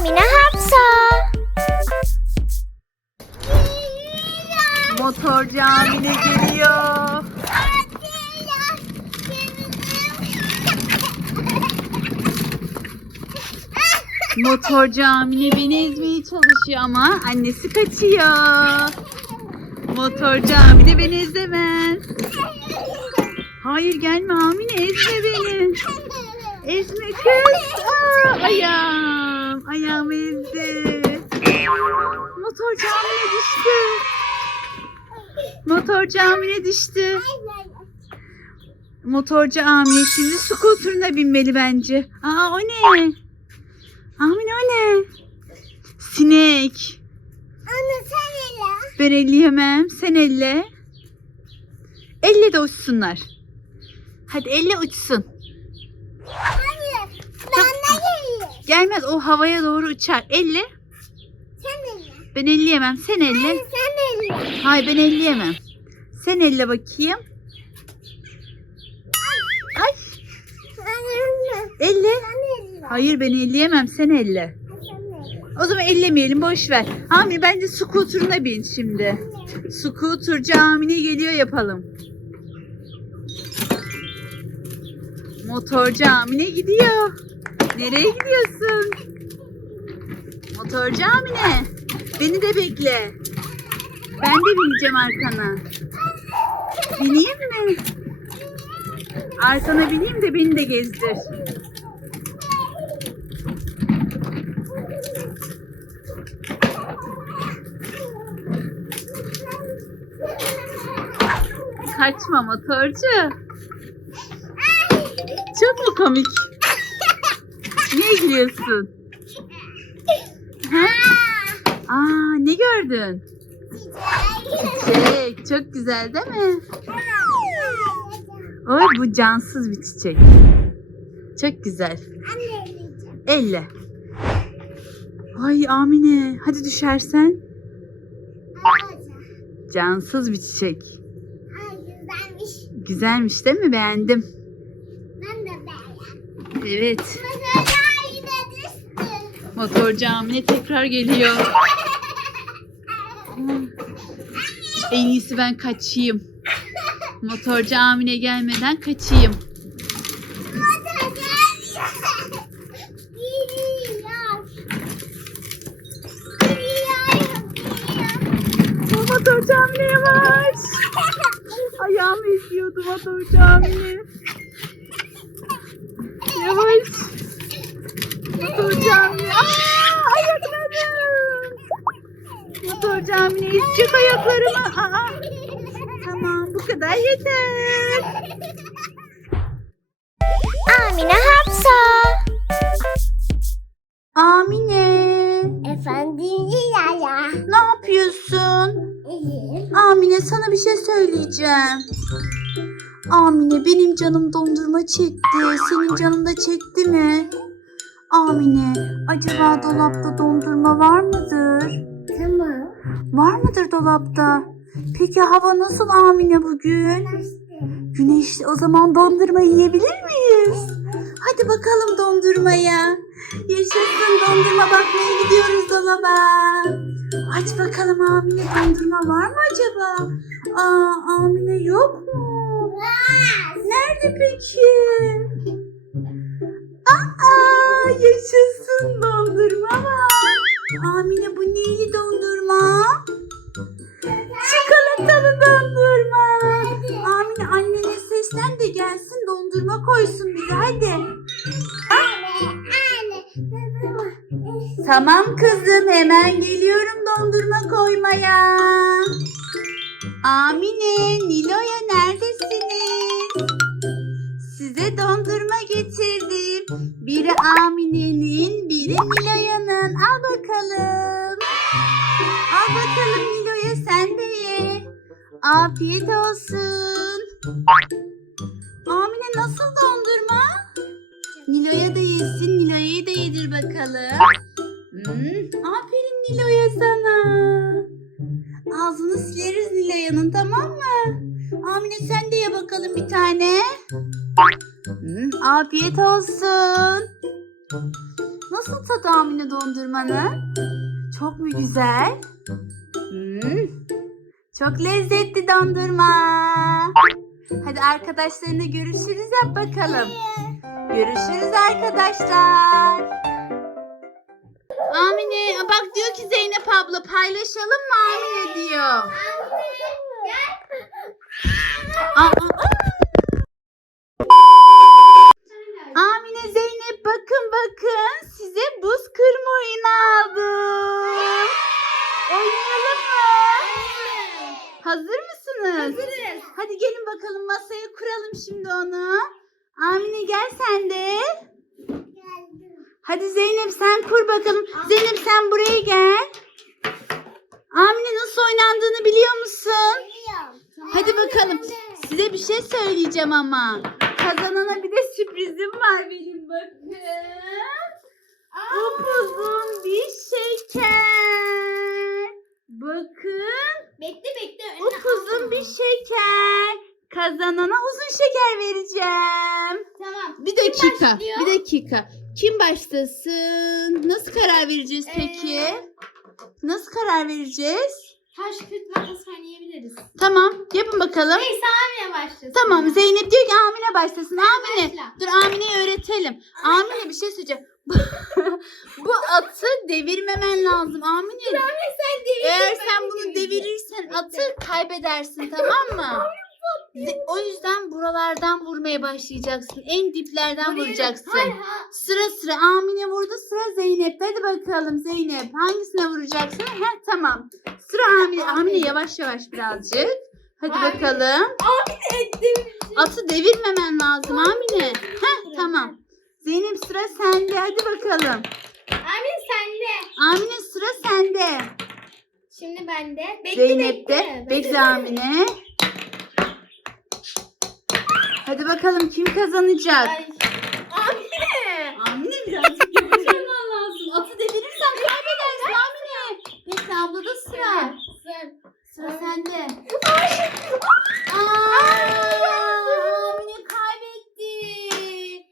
Amine Hapsa. Motorcu Amine geliyor. Motorcu Amine beni ezmeye çalışıyor ama annesi kaçıyor. Motorcu Amine beni ezemez. Hayır gelme Amine ezme beni. Ezme kız. Aa, ayağım. Ayağımı ezdi. Motorcu Amine düştü. Motorcu Amine düştü. Motorcu Amine şimdi skuterına binmeli bence. Aa o ne? Amine o ne? Sinek. Anne sen hele. Ben elleyemem. Sen elle. Elle de uçsunlar. Hadi elle uçsun. Hayır. Ben de geleyim. Gelmez o havaya doğru uçar. Elle. Sen hele. Ben elleyemem. Sen elle. Anne sen hele. Hayır ben elleyemem. Sen elle bakayım. Ay elle. Hayır ben elleyemem. Sen elle. O zaman ellemeyelim boş ver. Amine bence scooter'ına bin şimdi. Scooter'cı Amine geliyor yapalım. Motorcu Amine gidiyor. Nereye gidiyorsun? Motorcu Amine. Beni de bekle. Ben de bineceğim arkana. Bineyim mi? Arkana bineyim de beni de gezdir. Kaçma motorcu. Çok mu komik? Niye gülüyorsun? Ha? Aa ne gördün? Çiçek. Çok güzel değil mi? Oy bu cansız bir çiçek. Çok güzel. Elle. Ay Amine hadi düşersen. Cansız bir çiçek. Güzelmiş. Güzelmiş değil mi? Beğendim. Ben de beğendim. Evet. Mesela yine düştü. Motorcu Amine tekrar geliyor. En iyisi ben kaçayım. Motorcu Amine gelmeden kaçayım. Motorcu Amine yavaş. Ayağımı eziyordu motorcu Amine. Yavaş. Motorcu Amine. Aa, ayaklarım. Motorcu Amine ezecek ayaklarımı. Aa, tamam bu kadar yeter. Amine Hapsa. Amine. Efendim Yaya. Ne yapıyorsun? Amine sana bir şey söyleyeceğim. Amine benim canım dondurma çekti. Senin canın da çekti mi? Amine acaba dolapta dondurma var mıdır? Tamam. Var mıdır dolapta? Peki hava nasıl Amine bugün? Güneşli o zaman dondurma yiyebilir miyiz? Hadi bakalım dondurmaya. Yaşasın dondurma bakmaya gidiyoruz dolaba. Aç bakalım Amine dondurma var mı acaba? Aa Amine yok mu? Nerede peki? Aa yaşasın dondurma var. Amine bu neyli dondurma? Çikolatalı dondurma. Amine annene seslen de gelsin dondurma koysun bize hadi. Tamam kızım hemen geliyorum dondurma koymaya. Amine, Nilo'ya neredesiniz? Dondurma getirdim. Biri Amine'nin, biri Nilo'yanın. Al bakalım. Al bakalım Nilo'ya sen de ye. Afiyet olsun. Amine nasıl dondurma? Nilo'ya da yesin. Nilo'ya da yedir bakalım. Hmm, aferin Nilo'ya sana. Ağzını sileriz Nilo'yanın tamam mı? Amine sen de ye bakalım bir tane. Afiyet olsun. Nasıl tadı Amine dondurmanın? Çok mu güzel? Hmm, Çok lezzetli dondurma. Hadi arkadaşlarına görüşürüz yap bakalım. Görüşürüz arkadaşlar. Amine bak diyor ki Zeynep abla paylaşalım mı Amine diyor. Aa, aa. Amine Zeynep bakın size buz kırma oyunu aldım. Oynayalım mı? Hazır mısınız? Hazırız. Hadi gelin bakalım masaya kuralım şimdi onu. Amine gel sen de. Hadi Zeynep sen kur bakalım. Zeynep sen buraya gel. Amine nasıl oynandığını biliyor musun? Hadi bakalım. Size bir şey söyleyeceğim ama. Kazanana bir de sürprizim var benim bakın. Upuzun bir şeker. Bakın. Bekle bekle. Upuzun bir şeker. Kazanana uzun şeker vereceğim. Tamam. Bir dakika. başlıyor? Bir dakika. Kim başlasın? Nasıl karar vereceğiz peki? Ee, Nasıl karar vereceğiz? Taş kırk makas oynayabiliriz. Tamam. Yapın bakalım. Neyse Amine başlasın. Tamam Zeynep diyor ki Amine başlasın. Amine. başla. Dur Amine'yi öğretelim. Amine bir şey söyleyeceğim. Bu atı devirmemen lazım Amine. sen devir. Eğer sen bunu devirirsen atı kaybedersin tamam mı? O yüzden buralardan vurmaya başlayacaksın. En diplerden vuracaksın. Hayır, ha. Sıra sıra Amine vurdu sıra Zeynep. Hadi bakalım Zeynep hangisine vuracaksın? Heh tamam. Sıra Amine. Amine yavaş yavaş birazcık. Hadi Amine. bakalım. Ettim. Atı devirmemen lazım Amine. Heh tamam. Zeynep sıra sende hadi bakalım. Amine sende. Amine sıra sende. Şimdi bende. Bekle Zeynep de bekle. bekle Amine. Hadi bakalım kim kazanacak? Ay. Amine. Amine birazcık yavaş olman lazım. Atı devirirsen kaybedersin Amine. Bekle ablada sıra. Sıra sende. Aa, Amine kaybetti.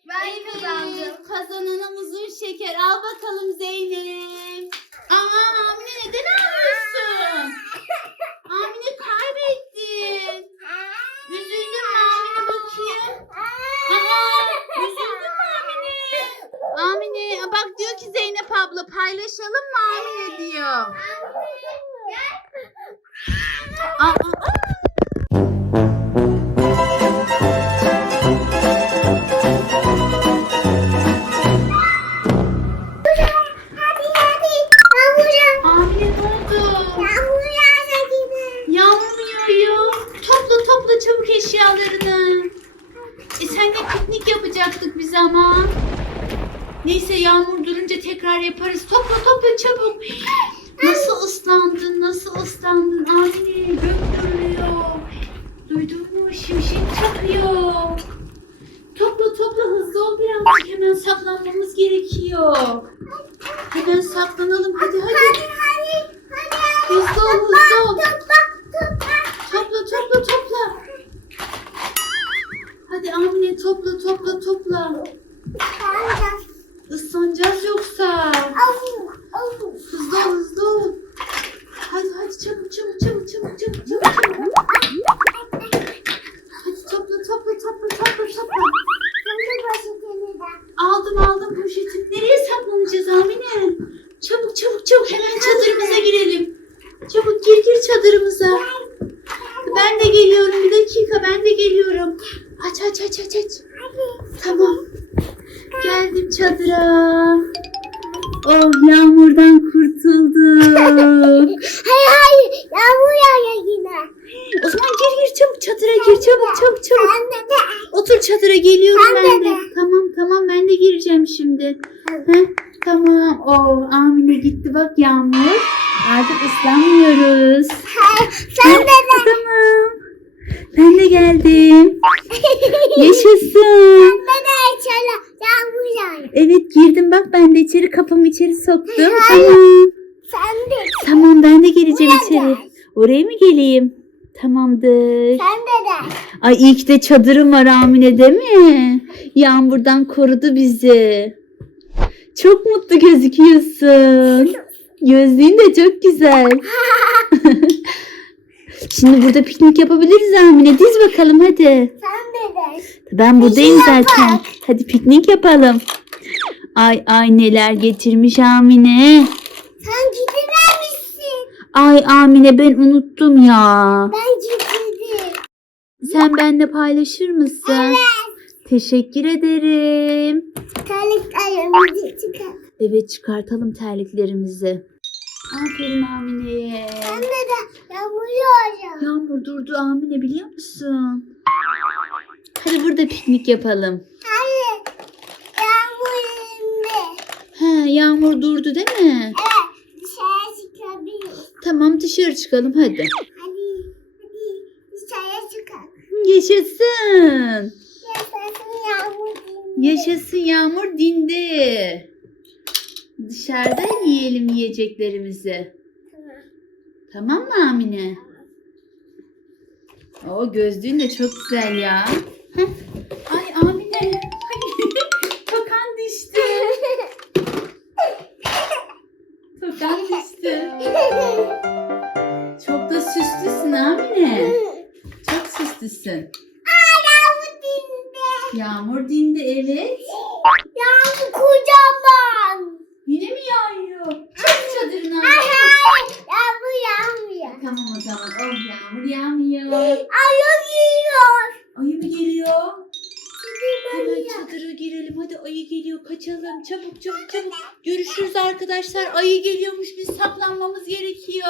Ben Evet, kazandım. Kazanana uzun şeker. Al bakalım Zeynep. Aa Amine neden ağlıyorsun? Amine kaybettin. Üzüldün mü Amine bakayım? Aa, üzüldün mü Amine? Amine bak diyor ki Zeynep abla paylaşalım mı? Amine diyor. Aa, aa, Hadi Neyse yağmur durunca tekrar yaparız. Topla topla çabuk. Nasıl ıslandın? Nasıl ıslandın? Amine gök gürlüyor. Duydun mu? Şimşek çakıyor. Topla topla hızlı ol birazcık. Hemen saklanmamız gerekiyor. Hemen saklanalım. Hadi. Hadi hadi. Hızlı ol hızlı ol. Topla topla. Topla topla topla. Hadi Amine topla topla topla. Alacağız. Islanacağız yoksa. Avu, avu. Hızlı ol hızlı ol. Hadi hadi çabuk çabuk çabuk çabuk çabuk çabuk çabuk. Hadi topla topla topla topla topla. Şimdi başını da. Aldım aldım poşeti. Nereye saklanacağız Amine? Çabuk çabuk çabuk hemen çadırımıza girelim. Çabuk gir gir çadırımıza. Ben de geliyorum bir dakika ben de geliyorum. Aç aç aç aç aç. Tamam. Geldim çadıra. Oh yağmurdan kurtulduk. Hayır hayır. Yağmur yağacak yine. o zaman gir gir çabuk çadıra gir çabuk çabuk çabuk. Ben de. Otur çadıra geliyorum Ben ben de de. Tamam tamam ben de gireceğim şimdi. Heh, tamam. Oh Amine gitti bak yağmur. Artık ıslanmıyoruz. Hayır. Sen de de. Tamam. Ben de geldim. Yaşasın. Ben de içeri. Evet girdim bak ben de içeri kapımı içeri soktum. Tamam. Sen de. Tamam ben de geleceğim Buraya içeri. gel. Oraya mı geleyim? Tamamdır. Sen de de. Ay iyi ki de çadırım var Amine değil mi? Yağmurdan korudu bizi. Çok mutlu gözüküyorsun. Gözlüğün de çok güzel. Şimdi burada piknik yapabiliriz Amine. Diz bakalım hadi. Sen de de. Ben buradayım zaten. Hadi piknik yapalım. Ay ay neler getirmiş Amine. Sen gidivermişsin. Ay Amine ben unuttum ya. Ben getirdim. Sen benimle paylaşır mısın? Teşekkür ederim. Terliklerimizi çıkar. Evet çıkartalım terliklerimizi. Aferin Amine'ye. De de yağmur yağacak. Yağmur durdu Amine biliyor musun? Hadi burada piknik yapalım. Hayır. Yağmur durdu değil mi? Evet. Dışarı çıkabiliriz. Tamam dışarı çıkalım hadi. Hadi. Hadi. Dışarı çıkalım. Yaşasın. Yaşasın yağmur indi. Yaşasın yağmur dindi. Dışarıda yiyelim yiyeceklerimizi. Tamam. Tamam mı Amine? O gözlüğün de çok güzel ya. Heh. Ay Amine. Tokan düştü. Çok da süslüsün Amine. Çok süslüsün. Yağmur indi. Yağmur dindi evet. Yağmur arkadaşlar. Ayı geliyormuş. Biz saklanmamız gerekiyor.